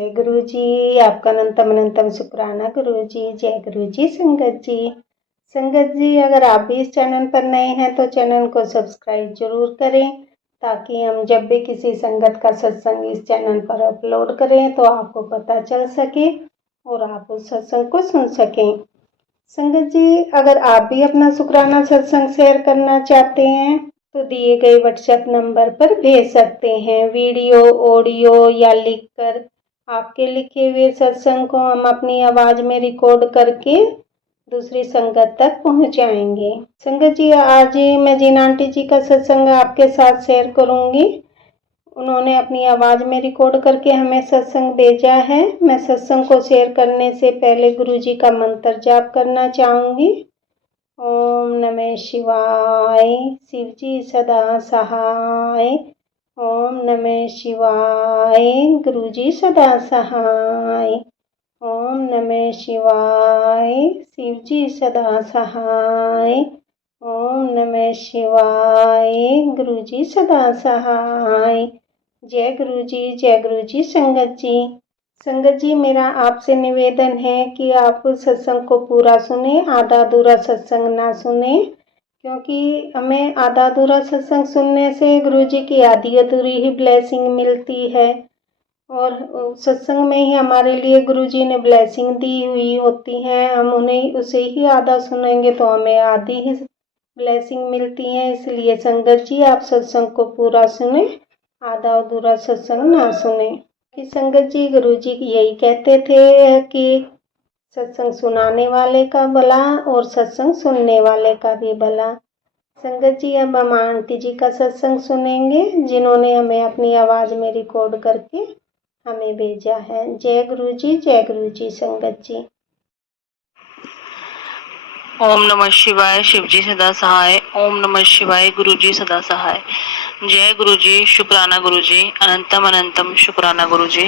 जय गुरु जी, आपका अनंतम अनंतम शुक्राना गुरु जी। जय गुरु जी। संगत जी, अगर आप भी इस चैनल पर नए हैं तो चैनल को सब्सक्राइब जरूर करें, ताकि हम जब भी किसी संगत का सत्संग इस चैनल पर अपलोड करें तो आपको पता चल सके और आप उस सत्संग को सुन सकें। संगत जी, अगर आप भी अपना शुक्राना सत्संग शेयर करना चाहते हैं तो दिए गए व्हाट्सएप नंबर पर भेज सकते हैं। वीडियो, ऑडियो या लिखकर आपके लिखे हुए सत्संग को हम अपनी आवाज में रिकॉर्ड करके दूसरी संगत तक पहुंचाएंगे। संगत जी, आज मैं जिन आंटी जी का सत्संग आपके साथ शेयर करूंगी, उन्होंने अपनी आवाज में रिकॉर्ड करके हमें सत्संग भेजा है। मैं सत्संग को शेयर करने से पहले गुरु जी का मंत्र जाप करना चाहूंगी। ओम नमः शिवाय, शिव जी सदा सहाय। ओम नमः शिवाय, गुरु जी सदा सहाय। ओम नमः शिवाय, शिव जी सदा सहाय। ओम नमः शिवाय, गुरु जी सदा सहाय। जय गुरु जी, जय गुरु जी। संगत जी, मेरा आपसे निवेदन है कि आप सत्संग को पूरा सुने, आधा अधूरा सत्संग ना सुने, क्योंकि हमें आधा अधूरा सत्संग सुनने से गुरु जी की आधी अधूरी ही ब्लेसिंग मिलती है, और सत्संग में ही हमारे लिए गुरु जी ने ब्लेसिंग दी हुई होती है। हम उन्हें उसे ही आधा सुनेंगे तो हमें आधी ही ब्लेसिंग मिलती है। इसलिए संगत जी, आप सत्संग को पूरा सुने, आधा अधूरा सत्संग ना सुने। कि संगत जी, गुरु जी यही कहते थे कि सत्संग सुनाने वाले का भला और सत्संग सुनने वाले का भी भला। संगत जी, अब हम आंटी जी का सत्संग सुनेंगे, जिन्होंने हमें अपनी आवाज में रिकॉर्ड करके हमें भेजा है। जय गुरु जी, जय गुरु जी। संगत जी, ओम नमः शिवाय, शिव जी सदा सहाय। ओम नमः शिवाय, गुरु जी सदा सहाय। जय गुरु जी, शुक्राना गुरु जी, अनंतम अनंतम शुक्राना गुरु जी।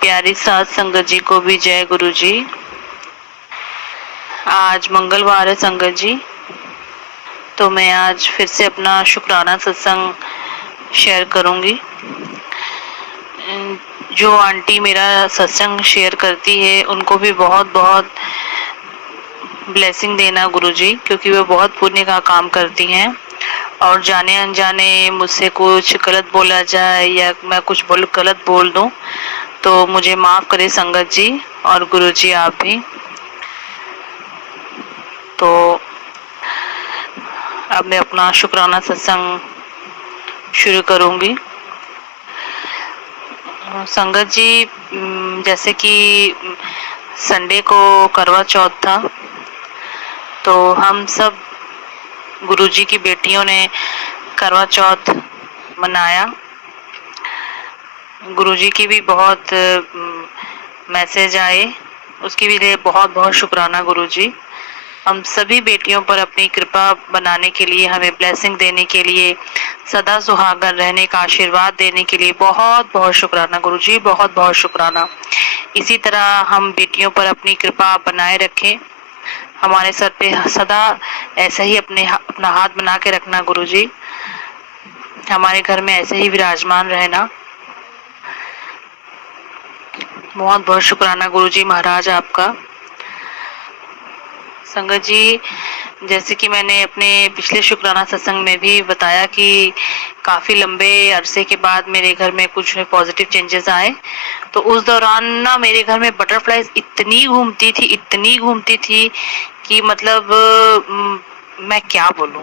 प्यारी साथ संगत जी को भी जय गुरु जी। आज मंगलवार है संगत जी, तो मैं आज फिर से अपना शुक्राना सत्संग शेयर करूंगी। जो आंटी मेरा सत्संग शेयर करती है उनको भी बहुत बहुत ब्लेसिंग देना गुरुजी, क्योंकि वो बहुत पुण्य का काम करती हैं। और जाने अनजाने मुझसे कुछ गलत बोला जाए या मैं कुछ गलत बोल दूं तो मुझे माफ करे संगत जी और गुरुजी आप भी। तो अब मैं अपना शुक्राना सत्संग शुरू करूंगी। संगत जी, जैसे कि संडे को करवा चौथ था, तो हम सब गुरुजी की बेटियों ने करवा चौथ मनाया। गुरुजी की भी बहुत मैसेज आए, उसके भी लिए बहुत बहुत शुक्राना गुरुजी। हम सभी बेटियों पर अपनी कृपा बनाने के लिए, हमें ब्लेसिंग देने के लिए, सदा सुहागन रहने का आशीर्वाद देने के लिए बहुत बहुत शुक्राना गुरुजी, बहुत बहुत शुक्राना। इसी तरह हम बेटियों पर अपनी कृपा बनाए रखें, हमारे सर पे सदा ऐसे ही अपना हाथ बना के रखना गुरुजी, हमारे घर में ऐसे ही विराजमान रहना। बहुत बहुत शुक्राना गुरुजी महाराज आपका। संगत जी, जैसे कि मैंने अपने पिछले शुक्राना सत्संग में भी बताया कि काफी लंबे अरसे के बाद मेरे घर में कुछ पॉजिटिव चेंजेस आए, तो उस दौरान ना मेरे घर में बटरफ्लाईज इतनी घूमती थी कि मतलब मैं क्या बोलूं।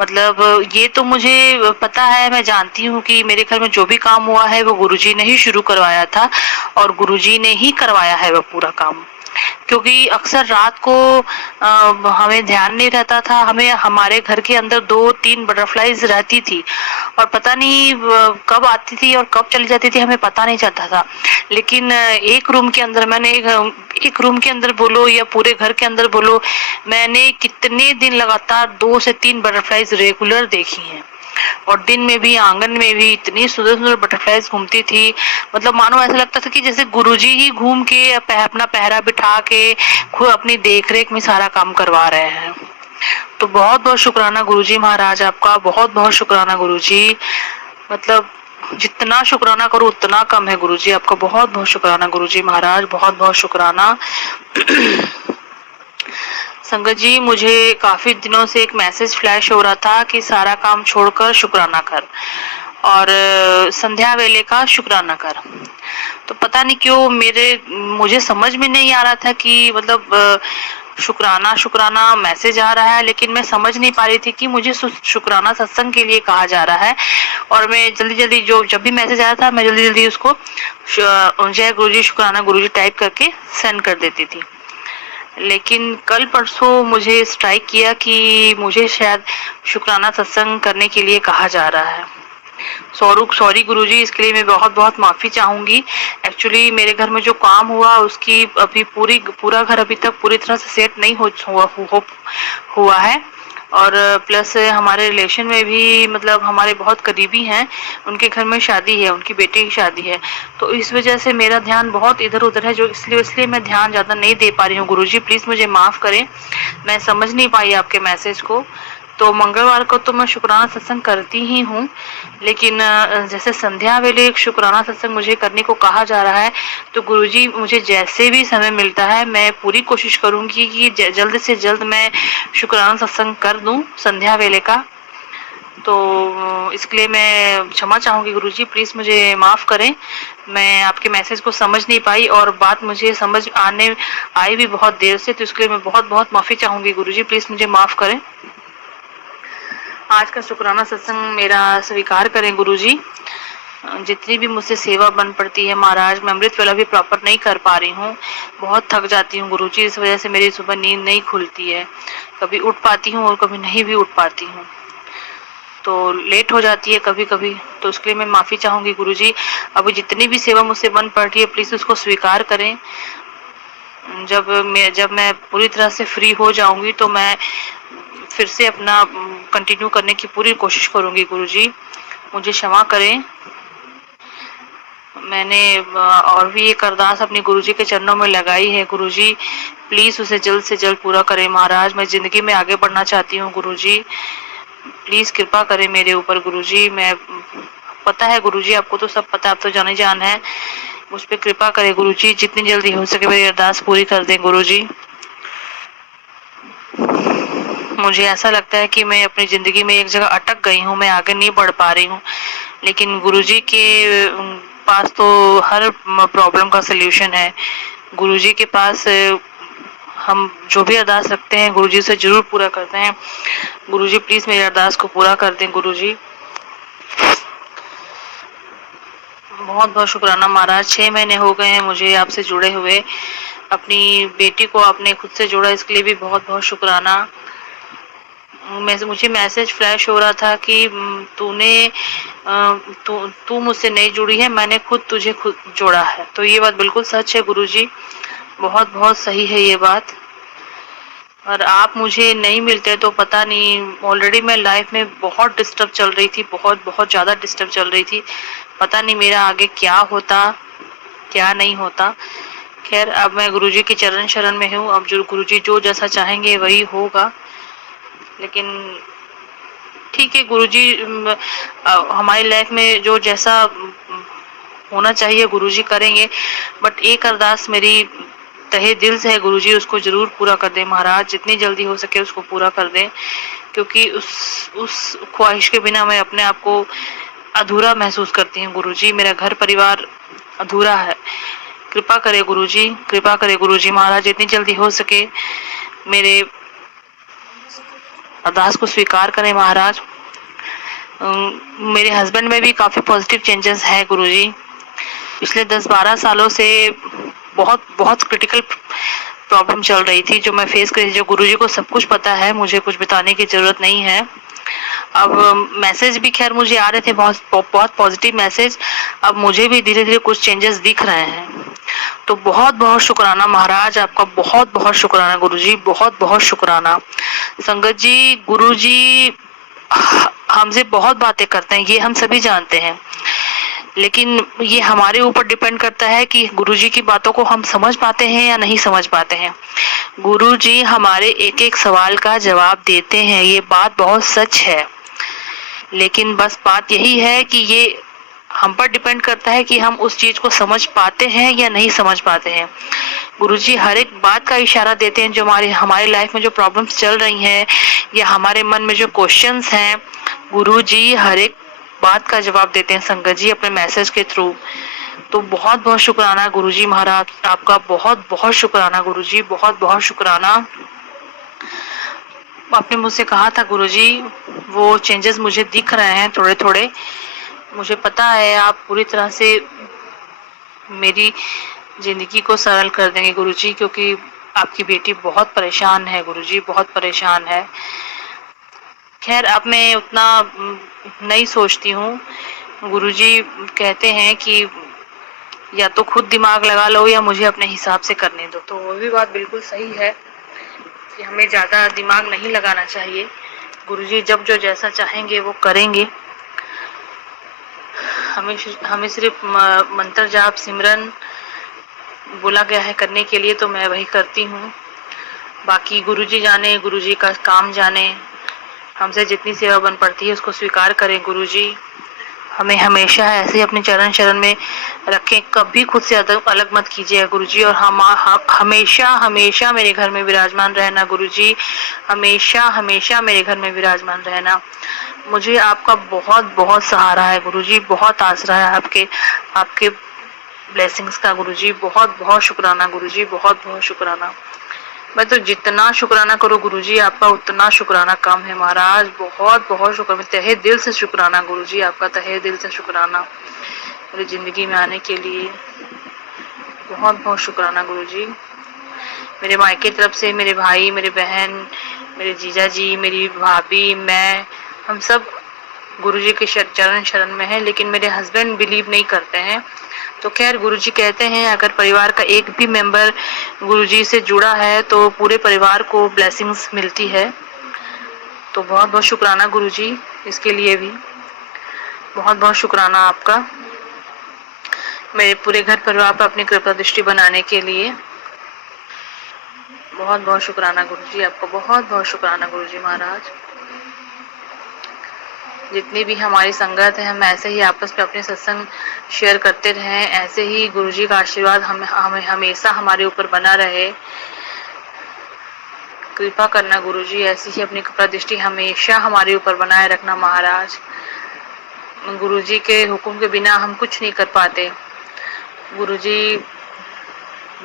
मतलब ये तो मुझे पता है, मैं जानती हूँ कि मेरे घर में जो भी काम हुआ है वो गुरुजी ने ही शुरू करवाया था और गुरुजी ने ही करवाया है वो पूरा काम। क्योंकि अक्सर रात को हमें ध्यान नहीं रहता था, हमें हमारे घर के अंदर 2-3 बटरफ्लाईज रहती थी और पता नहीं कब आती थी और कब चली जाती थी, हमें पता नहीं चलता था। लेकिन एक रूम के अंदर मैंने एक रूम के अंदर बोलो या पूरे घर के अंदर बोलो, मैंने कितने दिन लगातार 2 से 3 बटरफ्लाईज रेगुलर देखी हैं। और दिन में भी, आंगन में भी इतनी सुंदर सुंदर बटरफ्लाईज घूमती थी, मतलब मानो ऐसा लगता था कि जैसे गुरुजी ही घूम के अपना पहरा बिठा के खुद अपनी देख रेख में सारा काम करवा रहे हैं। तो बहुत बहुत शुक्राना गुरुजी महाराज आपका, बहुत बहुत शुक्राना गुरुजी। मतलब जितना शुक्राना करूँ उतना कम है गुरुजी। आपका बहुत बहुत शुक्राना गुरुजी महाराज, बहुत बहुत शुक्राना। संगत जी, मुझे काफी दिनों से एक मैसेज फ्लैश हो रहा था कि सारा काम छोड़कर शुक्राना कर, और संध्या वेले का शुक्राना कर। तो पता नहीं क्यों मुझे समझ में नहीं आ रहा था कि मतलब शुक्राना शुक्राना मैसेज आ रहा है, लेकिन मैं समझ नहीं पा रही थी कि मुझे शुक्राना सत्संग के लिए कहा जा रहा है। और मैं जल्दी जल्दी जब भी मैसेज आया था मैं जल्दी जल्दी उसको जय गुरुजी शुक्राना गुरुजी टाइप करके सेंड कर देती थी। लेकिन कल परसों मुझे स्ट्राइक किया कि मुझे शायद शुक्राना सत्संग करने के लिए कहा जा रहा है। सॉरी गुरुजी, इसके लिए मैं बहुत बहुत माफी चाहूंगी। एक्चुअली मेरे घर में जो काम हुआ उसकी अभी पूरा घर अभी तक पूरी तरह से सेट नहीं हुआ है। और प्लस हमारे रिलेशन में भी मतलब हमारे बहुत करीबी हैं, उनके घर में शादी है, उनकी बेटी की शादी है। तो इस वजह से मेरा ध्यान बहुत इधर उधर है, जो इसलिए मैं ध्यान ज्यादा नहीं दे पा रही हूँ। गुरुजी प्लीज मुझे माफ करें, मैं समझ नहीं पाई आपके मैसेज को। तो मंगलवार को तो मैं शुक्राना सत्संग करती ही हूँ, लेकिन जैसे संध्या वेले एक शुक्राना सत्संग मुझे करने को कहा जा रहा है, तो गुरुजी मुझे जैसे भी समय मिलता है मैं पूरी कोशिश करूंगी कि जल्द से जल्द मैं शुक्राना सत्संग कर दूं संध्या वेले का। तो इसके लिए मैं क्षमा चाहूंगी गुरुजी, प्लीज मुझे माफ करें। मैं आपके मैसेज को समझ नहीं पाई और बात मुझे समझ आई भी बहुत देर से, तो इसके लिए मैं बहुत बहुत माफी चाहूंगी गुरुजी, प्लीज मुझे माफ करें। आज का शुक्राना सत्संग मेरा स्वीकार करें गुरुजी। जितनी भी मुझसे सेवा बन पड़ती है महाराज, मैं अमृत वेला भी प्रॉपर नहीं कर पा रही हूँ, बहुत थक जाती हूँ गुरुजी। इस वजह से मेरी सुबह नींद नहीं खुलती है, कभी उठ पाती हूँ और कभी नहीं भी उठ पाती हूँ, तो लेट हो जाती है कभी कभी। तो उसके लिए मैं माफी चाहूंगी गुरुजी। अभी जितनी भी सेवा मुझसे बन पड़ रही है प्लीज उसको स्वीकार करें। जब मैं पूरी तरह से फ्री हो जाऊंगी तो मैं फिर से अपना कंटिन्यू करने की पूरी कोशिश करूंगी गुरुजी, मुझे क्षमा करें। मैंने और भी एक अरदास अपनी गुरुजी के चरणों में लगाई है गुरुजी, प्लीज उसे जल्द से जल्द पूरा करें महाराज। मैं जिंदगी में आगे बढ़ना चाहती हूँ गुरुजी, प्लीज कृपा करें मेरे ऊपर गुरुजी। मैं पता है गुरुजी, आपको तो सब पता है, आप तो जाने जान है, मुझ पे कृपा करें गुरुजी, जितनी जल्दी हो सके मेरी अरदास पूरी कर दें गुरुजी। मुझे ऐसा लगता है कि मैं अपनी जिंदगी में एक जगह अटक गई हूँ, मैं आगे नहीं बढ़ पा रही हूँ, लेकिन गुरुजी के पास तो हर प्रॉब्लम का सलूशन है। गुरुजी के पास हम जो भी अरदास रखते हैं गुरुजी से जरूर पूरा करते हैं। गुरुजी प्लीज मेरी अरदास को पूरा कर दें गुरुजी। बहुत बहुत शुक्राना महाराज, 6 महीने हो गए हैं मुझे आपसे जुड़े हुए, अपनी बेटी को आपने खुद से जोड़ा, इसके लिए भी बहुत बहुत शुक्राना। मुझे मैसेज फ्लैश हो रहा था कि तू मुझसे नहीं जुड़ी है, मैंने खुद जोड़ा है। तो ये बात बिल्कुल सच है गुरुजी, बहुत बहुत सही है ये बात। और आप मुझे नहीं मिलते तो पता नहीं, ऑलरेडी मैं लाइफ में बहुत डिस्टर्ब चल रही थी, बहुत बहुत ज्यादा डिस्टर्ब चल रही थी, पता नहीं मेरा आगे क्या होता क्या नहीं होता। खैर अब मैं गुरुजी के चरण शरण में हूँ, अब जो गुरुजी जो जैसा चाहेंगे वही होगा। लेकिन ठीक है गुरुजी, हमारी लाइफ में जो जैसा होना चाहिए गुरुजी करेंगे, बट एक अरदास मेरी तहे दिल से है गुरुजी, उसको जरूर पूरा कर दे महाराज, जितनी जल्दी हो सके उसको पूरा कर दे, क्योंकि उस ख्वाहिश के बिना मैं अपने आप को अधूरा महसूस करती हूँ गुरुजी, मेरा घर परिवार अधूरा है। कृपा करे गुरुजी, कृपा करे गुरुजी महाराज, जितनी जल्दी हो सके मेरे अरदास को स्वीकार करें महाराज। मेरे हस्बैंड में भी काफी पॉजिटिव चेंजेस है गुरुजी, पिछले 10-12 सालों से बहुत बहुत क्रिटिकल प्रॉब्लम चल रही थी जो मैं फेस कर रही थी, जो गुरुजी को सब कुछ पता है, मुझे कुछ बताने की जरूरत नहीं है। अब मैसेज भी खैर मुझे आ रहे थे बहुत पॉजिटिव मैसेज, अब मुझे भी धीरे धीरे कुछ चेंजेस दिख रहे हैं। तो बहुत बहुत शुक्राना महाराज, आपका बहुत बहुत शुक्राना गुरुजी, बहुत बहुत शुक्राना। संगत जी, गुरुजी हमसे बहुत बातें करते हैं, ये हम सभी जानते हैं, लेकिन ये हमारे ऊपर डिपेंड करता है कि गुरुजी की बातों को हम समझ पाते हैं या नहीं समझ पाते हैं। गुरुजी हमारे एक एक सवाल का जवाब देते हैं, ये बात बहुत सच है, लेकिन बस बात यही है कि ये हम पर डिपेंड करता है कि हम उस चीज को समझ पाते हैं या नहीं समझ पाते हैं। गुरुजी हर एक बात का इशारा देते हैं, जो हमारी लाइफ में जो प्रॉब्लम्स चल रही हैं या हमारे मन में जो क्वेश्चंस हैं, गुरुजी हर एक बात का जवाब देते हैं संगत जी अपने मैसेज के थ्रू। तो बहुत बहुत शुक्राना गुरुजी महाराज, आपका बहुत बहुत शुक्राना गुरुजी, बहुत बहुत शुक्राना। आपने मुझसे कहा था गुरुजी, वो चेंजेस मुझे दिख रहे हैं थोड़े थोड़े। मुझे पता है आप पूरी तरह से मेरी जिंदगी को सरल कर देंगे गुरुजी, क्योंकि आपकी बेटी बहुत परेशान है गुरुजी, बहुत परेशान है। खैर अब मैं उतना नहीं सोचती हूँ। गुरुजी कहते हैं कि या तो खुद दिमाग लगा लो या मुझे अपने हिसाब से करने दो, तो वो भी बात बिल्कुल सही है कि हमें ज्यादा दिमाग नहीं लगाना चाहिए। गुरुजी जब जो जैसा चाहेंगे वो करेंगे। हमें सिर्फ मंत्र जाप सिमरन बोला गया है करने के लिए, तो मैं वही करती हूँ। बाकी गुरुजी जाने, गुरुजी का काम जाने। हमसे जितनी सेवा बन पड़ती है उसको स्वीकार करें गुरुजी। हमें हमेशा ऐसे ही अपने चरण शरण में रखें, कभी खुद से अलग मत कीजिएगा गुरुजी। और हम हमेशा हमेशा मेरे घर में विराजमान रहना गुरुजी, हमेशा हमेशा मेरे घर में विराजमान रहना। मुझे आपका बहुत बहुत सहारा है गुरुजी, बहुत आसरा है आपके ब्लेसिंग्स का गुरुजी। बहुत बहुत शुक्राना गुरुजी, बहुत बहुत शुक्राना। मैं तो जितना शुक्राना करूँ गुरुजी आपका उतना शुक्राना कम है महाराज। बहुत बहुत शुक्राना, तहे दिल से शुक्राना गुरुजी आपका, तहे दिल से शुक्राना मेरी जिंदगी में आने के लिए। बहुत बहुत शुक्राना गुरुजी। मेरे मायके तरफ से मेरे भाई, मेरे बहन, मेरे जीजा जी, मेरी भाभी, मैं, हम सब गुरुजी के चरण शरण में है। लेकिन मेरे हस्बैंड बिलीव नहीं करते हैं। तो खैर गुरुजी कहते हैं अगर परिवार का एक भी मेंबर गुरुजी से जुड़ा है तो पूरे परिवार को ब्लेसिंग्स मिलती है। तो बहुत बहुत शुक्राना गुरुजी, इसके लिए भी बहुत बहुत शुक्राना आपका, मेरे पूरे घर परिवार पर अपनी कृपा दृष्टि बनाने के लिए। बहुत बहुत शुक्राना गुरुजी आपका, बहुत बहुत शुक्राना गुरुजी महाराज। जितनी भी हमारी संगत है हम ऐसे ही आपस में अपने सत्संग शेयर करते रहें, ऐसे ही गुरुजी का आशीर्वाद हमें हमेशा हमारे ऊपर बना रहे। कृपा करना गुरुजी, ऐसी ही अपनी कृपा दृष्टि हमेशा हमारे ऊपर बनाए रखना महाराज। गुरुजी के हुक्म के बिना हम कुछ नहीं कर पाते। गुरुजी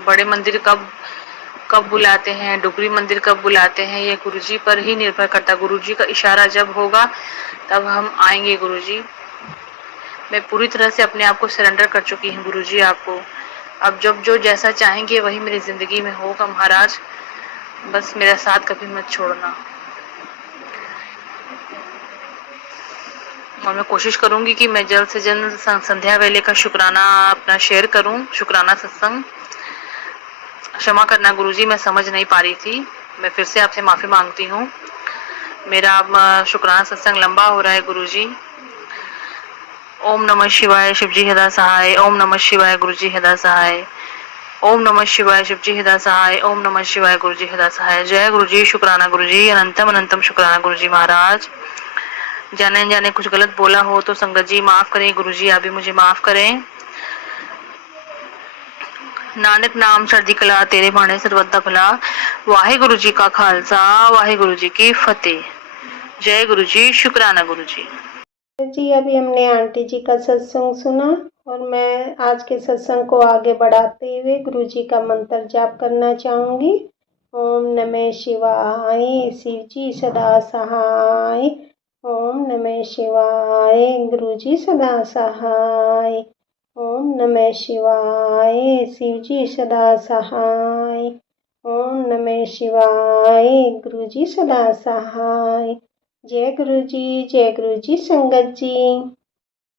बड़े मंदिर कब बुलाते हैं, डुगरी मंदिर कब बुलाते हैं, ये गुरुजी पर ही निर्भर करता। गुरुजी का इशारा जब होगा तब हम आएंगे गुरुजी। मैं पूरी तरह से अपने आप को सरेंडर कर चुकी हूँ गुरुजी आपको। अब जब जो जैसा चाहेंगे वही मेरी जिंदगी में होगा महाराज, बस मेरा साथ कभी मत छोड़ना। और मैं कोशिश करूंगी कि मैं जल्द से जल्द संध्या वेले का शुक्राना अपना शेयर करूं, शुक्राना सत्संग। क्षमा करना गुरुजी, मैं समझ नहीं पा रही थी, मैं फिर से आपसे माफी मांगती हूँ। मेरा शुक्राना सत्संग लंबा हो रहा है गुरुजी। ओम नमः शिवाय, शिवजी हृदय सहाय। ओम नमः शिवाय, गुरुजी हृदय सहाय। ओम नमः शिवाय, शिवजी हृदय सहाय। ओम नमः शिवाय, गुरुजी हृदय सहाय। जय गुरुजी, शुक्राना गुरुजी, अनंतम अनंतम शुक्राना गुरुजी महाराज। जाने जाने कुछ गलत बोला हो तो संगत जी माफ करें, गुरुजी आप भी मुझे माफ करें। नानक नाम चढ़दी कला, तेरे भाने सर्वदा भला। वाहे गुरु जी का खालसा, वाहे गुरु जी की फतेह। जय गुरु जी, शुक्राना गुरु जी। जी अभी हमने आंटी जी का सत्संग सुना और मैं आज के सत्संग को आगे बढ़ाते हुए गुरु जी का मंत्र जाप करना चाहूँगी। ओम नमः शिवाय, शिव जी सदा सहाय। ओम नमः शिवाय, गुरु जी सदा सहाय। ओम नमः शिवाय, शिव जी सदा सहाय। ओम नमः शिवाय, गुरु जी सदा सहाय। जय गुरु जी, जय गुरु जी संगत जी।